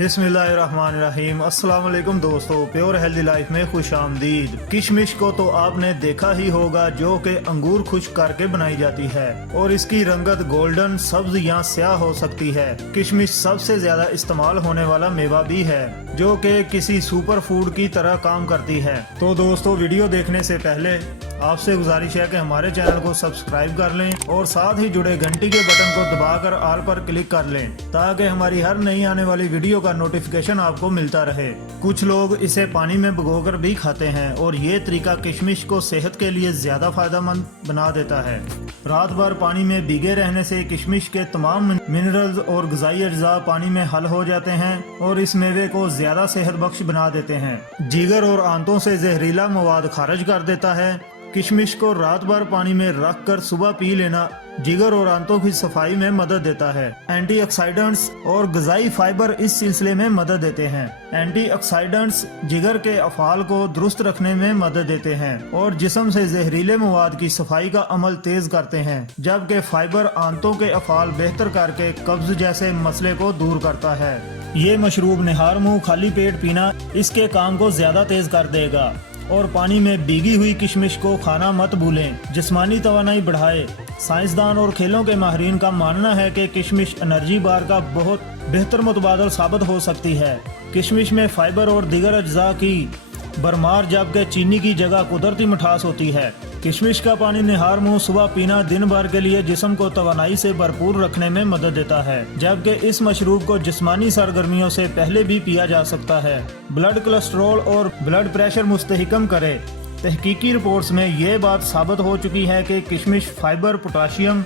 बिस्मिल्लाहिर्रहमानिर्रहीम। अस्सलाम वालेकुम दोस्तों, प्योर हेल्दी लाइफ में खुश आमदीद। किशमिश को तो आपने देखा ही होगा, जो कि अंगूर खुश्क करके बनाई जाती है और इसकी रंगत गोल्डन, सब्ज या स्याह हो सकती है। किशमिश सबसे ज्यादा इस्तेमाल होने वाला मेवा भी है, जो कि किसी सुपर फूड की तरह काम करती है। तो दोस्तों, वीडियो देखने से पहले आपसे गुजारिश है कि हमारे चैनल को सब्सक्राइब कर लें और साथ ही जुड़े घंटी के बटन को दबाकर ऑल पर क्लिक कर लें, ताकि हमारी हर नई आने वाली वीडियो का नोटिफिकेशन आपको मिलता रहे। कुछ लोग इसे पानी में भिगोकर भी खाते हैं और ये तरीका किशमिश को सेहत के लिए ज्यादा फायदेमंद बना देता है। रात भर पानी में भीगे रहने से किशमिश के तमाम मिनरल्स और ग़िज़ाई अज्जा पानी में हल हो जाते हैं और इस मेवे को ज्यादा सेहत बख्श बना देते हैं। जिगर और आंतों से जहरीला मवाद खारिज कर देता है। किशमिश को रात भर पानी में रख कर सुबह पी लेना जिगर और आंतों की सफाई में मदद देता है। एंटीऑक्सीडेंट्स और ग़िज़ाई फाइबर इस सिलसिले में मदद देते हैं। एंटीऑक्सीडेंट्स जिगर के अफ़ाल को दुरुस्त रखने में मदद देते हैं और जिस्म से जहरीले मवाद की सफाई का अमल तेज करते हैं, जबकि फाइबर आंतों के अफ़ाल बेहतर करके कब्ज जैसे मसले को दूर करता है। ये मशरूब निहार मुँह खाली पेट पीना इसके काम को ज्यादा तेज कर देगा। और पानी में भीगी हुई किशमिश को खाना मत भूलें, जिस्मानी तवानाई बढ़ाए। साइंसदान और खेलों के माहिरीन का मानना है कि किशमिश एनर्जी बार का बहुत बेहतर मुतबादल साबित हो सकती है। किशमिश में फाइबर और दीगर अज्जा की भरमार, जबकि चीनी की जगह कुदरती मिठास होती है। किशमिश का पानी निहार मुँह सुबह पीना दिन भर के लिए जिस्म को तवानाई से भरपूर रखने में मदद देता है, जबकि इस मशरूब को जिस्मानी सरगर्मियों से पहले भी पिया जा सकता है। ब्लड कोलेस्ट्रॉल और ब्लड प्रेशर मुस्तहिकम करे। तहकीकी रिपोर्ट्स में ये बात साबित हो चुकी है कि किशमिश फाइबर, पोटाशियम,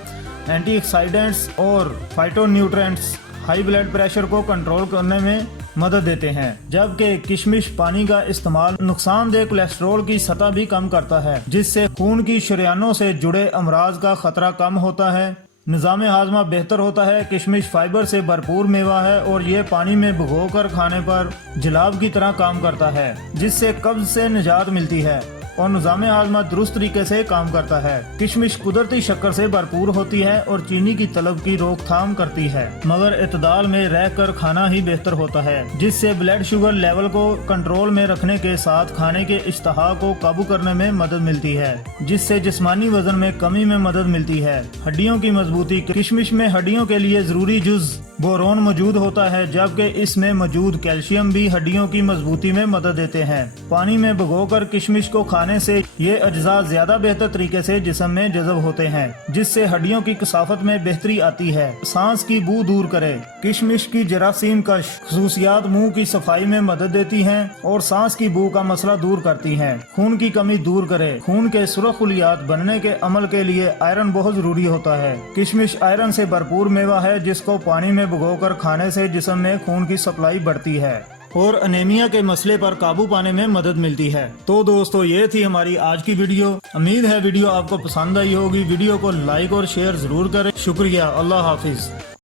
एंटीऑक्सीडेंट्स और फाइटोन्यूट्रिएंट्स हाई ब्लड प्रेशर को कंट्रोल करने में मदद देते हैं, जबकि किशमिश पानी का इस्तेमाल नुकसानदेह कोलेस्ट्रॉल की सतह भी कम करता है, जिससे खून की शरीयानों से जुड़े अमराज का खतरा कम होता है। निज़ाम हाजमा बेहतर होता है। किशमिश फाइबर से भरपूर मेवा है और ये पानी में भिगोकर खाने पर जलाब की तरह काम करता है, जिससे कब्ज से निजात मिलती है और निज़ाम हाजमा दुरुस्त तरीके से काम करता है। किशमिश कुदरती शक्कर से भरपूर होती है और चीनी की तलब की रोकथाम करती है, मगर इतदाल में रहकर खाना ही बेहतर होता है, जिससे ब्लड शुगर लेवल को कंट्रोल में रखने के साथ खाने के इश्तहा को काबू करने में मदद मिलती है, जिससे जिस्मानी वजन में कमी में मदद मिलती है। हड्डियों की मजबूती। किशमिश में हड्डियों के लिए जरूरी जुज बोरोन मौजूद होता है, जबकि इसमें मौजूद कैल्शियम भी हड्डियों की मजबूती में मदद देते हैं। पानी में भिगोकर किशमिश को खाने से ये अज्जा ज्यादा बेहतर तरीके से जिस्म में जज़ब होते हैं, जिससे हड्डियों की कसाफत में बेहतरी आती है। सांस की बू दूर करे। किशमिश की जरासीम कश खसूसियात मुंह की सफाई में मदद देती हैं और सांस की बू का मसला दूर करती हैं। खून की कमी दूर करे। खून के सुरख खुलियात बनने के अमल के लिए आयरन बहुत जरूरी होता है। किशमिश आयरन से भरपूर मेवा है, जिसको पानी में भिगोकर खाने से जिस्म में खून की सप्लाई बढ़ती है और अनेमिया के मसले पर काबू पाने में मदद मिलती है। तो दोस्तों, ये थी हमारी आज की वीडियो। उम्मीद है वीडियो आपको पसंद आई होगी। वीडियो को लाइक और शेयर जरूर करें। शुक्रिया। अल्लाह हाफिज।